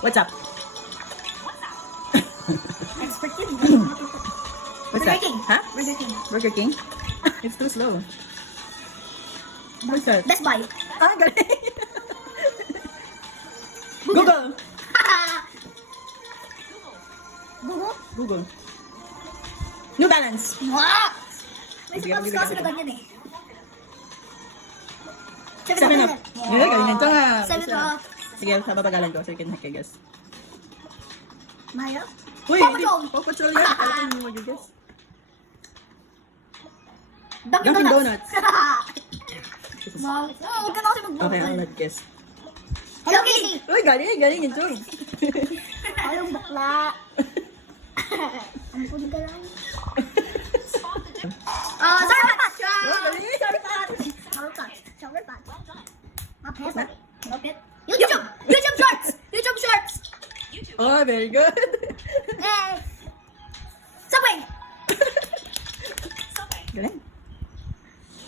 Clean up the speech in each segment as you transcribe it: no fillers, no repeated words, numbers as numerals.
What's up? Expert yun. What's Burger that? King. Huh? Burger King. Burger King? It's too slow. What's that? Best Buy. Ah, galing. Google. Google. Google. New Balance. Wow! May Sige, sapatos sige, kasi sige. na ganyan eh. 7 Up. Yeah, galing ito nga. 7 Up. Sige, sababagalan ko so you can guess. Maya? Uy, Paw hindi. Patrol. Paw Patrol yan. Kaya hindi mo mag-guess. Dunkin' Donuts. Wow. Oh, huwag ka na kasi Okay, mag-Google. I'll not guess. Hello Kitty! Uy, galing. Galing yung joke. Anong bakla? Ang puno ka lang. Sour Patch! Oh, galing. Sour Patch! Sour Patch. Sour Patch. Mapet. Na? Mapet. YouTube! YouTube Shorts! YouTube Shorts! Oh, very good. Eh! Subway! Galing.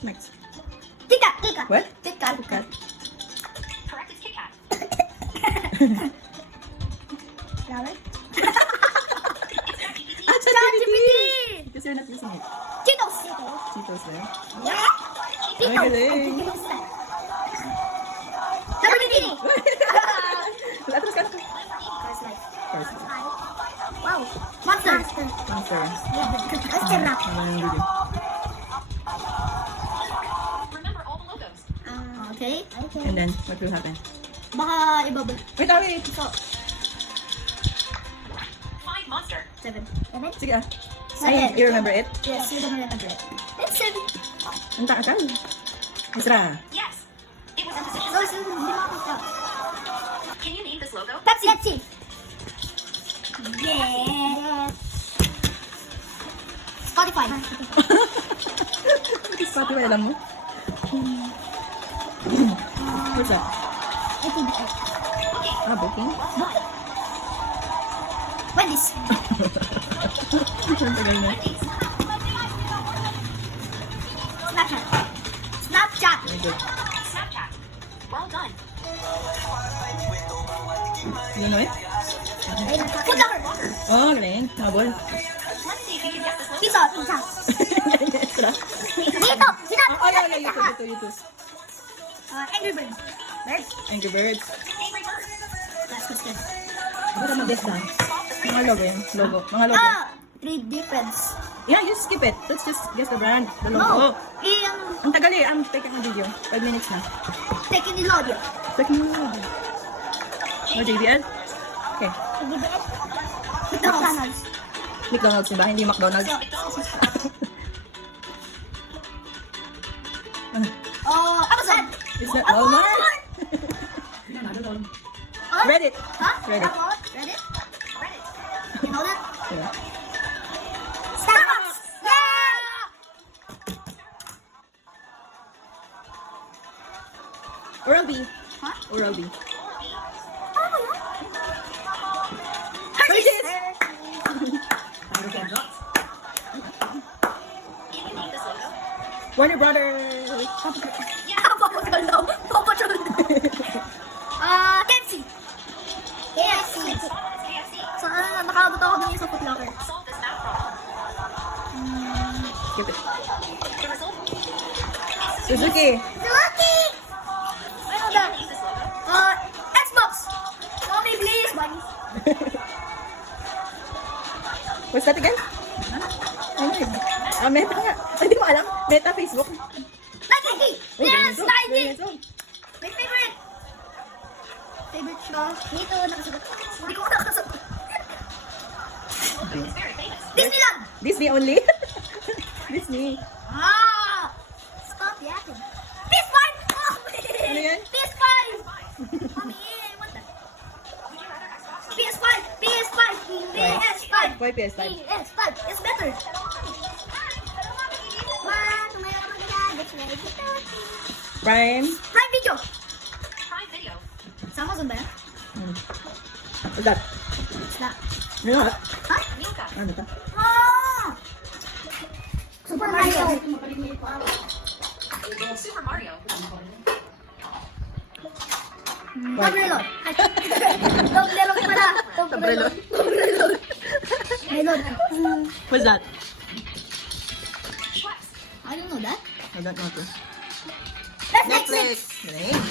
Next. KitKat! KitKat! What? KitKat. Cut. Correct is Kit Kat. Lala? Ah, ChatGPT! Because you're not using it. Cheetos! Cheetos there. Yeah! Cheetos! galing. Cheetos na. Lamborghini! Atras ka na. Cars Life. First. Wow! Monster! Monster. Monster Rap. Ano yung video? Remember all the logos. Okay. Okay. And then, what will happen? Baka ibabal. Wait, wait. So, Find monster. 7. 7? Sige ah. Seven. You remember it? Yes, you don't remember it. It's 7. Ang takal. Isra. Yes. It was in the So, 7. Hindi makakita. Can you name this logo? Pepsi! Pepsi! Yes! Spotify. Spotify, alam mo? What's that? Ah, booking? Wendy's. Ang tagal na. Snapchat. Snapchat. Very good. Snapchat. Well done. You know it? Foot Locker. Oh, galing. Habol. Let's see if you can guess this logo. Pizza. Pizza. Isra. Dito. Sinabi ko Oh, na yeah, pizza. YouTube. Angry Birds. Birds. Angry Birds. Angry Birds. Last question. Para mag-guess lang. Mga logo yun. Logo. Mga logo. 3D friends. Yeah, you skip it. Let's just guess the brand. The No. logo. Yung Ang tagal eh. I'm taking a video. 5 minutes na. Tekken Nickelodeon. Taking a video. Oh, JBL? Okay. McDonald's. McDonald's diba? Hindi McDonald's. Amazon. It's not Walmart. Reddit. Huh? Reddit. Reddit? Reddit. You know that? Yeah. Starbucks. Yeah! Oral-B. Huh? Oral-B. Ano ba yun? Hershey's. Can you name this logo? Warner Brothers. Yeah. Paw Patrol. Paw Patrol. KFC. KFC. KFC. So, nakabot ako dun yung sa Foot Locker. Solve this math problem. Skip it. The result? Suzuki. Lucky! Ano ba? Name this logo. Xbox. Okay, please. Bunny. What's that again? Ano yun? Ah, Meta nga. Ay, hindi mo alam. Meta Facebook. Nike! Uy, Yes! ganito. Nike! Ganito. My favorite! Favorite siya. Dito, nakasagot. Hindi ko nakasagot. It's very famous. Disneyland! Disney only? Disney. Stop yapping. PS5! Oh, Ano yan? PS5! Mommy, I want that. Would you rather Xbox or PS5! PS5! PS5! Why PS5? PS5! It's better! Prime. Prime Video! Prime Video? Sa Amazon ba yan? What's that? Isla. Ano nga? Ha? Milka. Ano ta? Super Mario! Super Mario. Toblerone! Toblerone! Umbrelon. Melon. What's that? Schweppes. I don't know that. I don't know too. That's Netflix. Galing.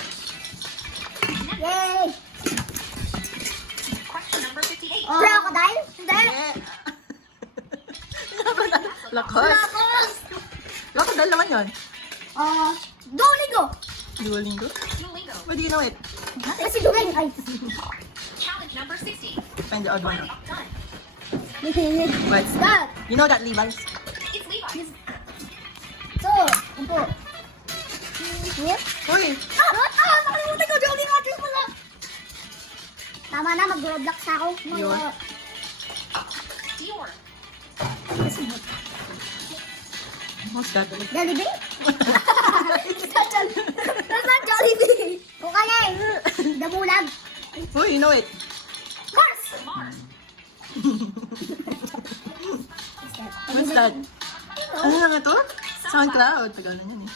Yay! Question number 58. Crocodile? Hindi. Yeah. Lakos. Lakos. Lakos naman yun. Duolingo. Duolingo? Duolingo. Where do you know it? Kasi Duolingo. Ay. Challenge number 60. Find the odd one. Finally done. What's That. You know that, Levi's? It's Levi's. So, upo. Here. Uy! Nakalimutan ko. Duolingo address pala. Tama na, mag-roblox na ako. Yun. Dior. What's that? Jollibee? That's not Jollibee. Kung kaya eh. Damulag. Uy, you know it. Mars. Mars. What's that? Ano na nga to? SoundCloud. Tagal na yan eh.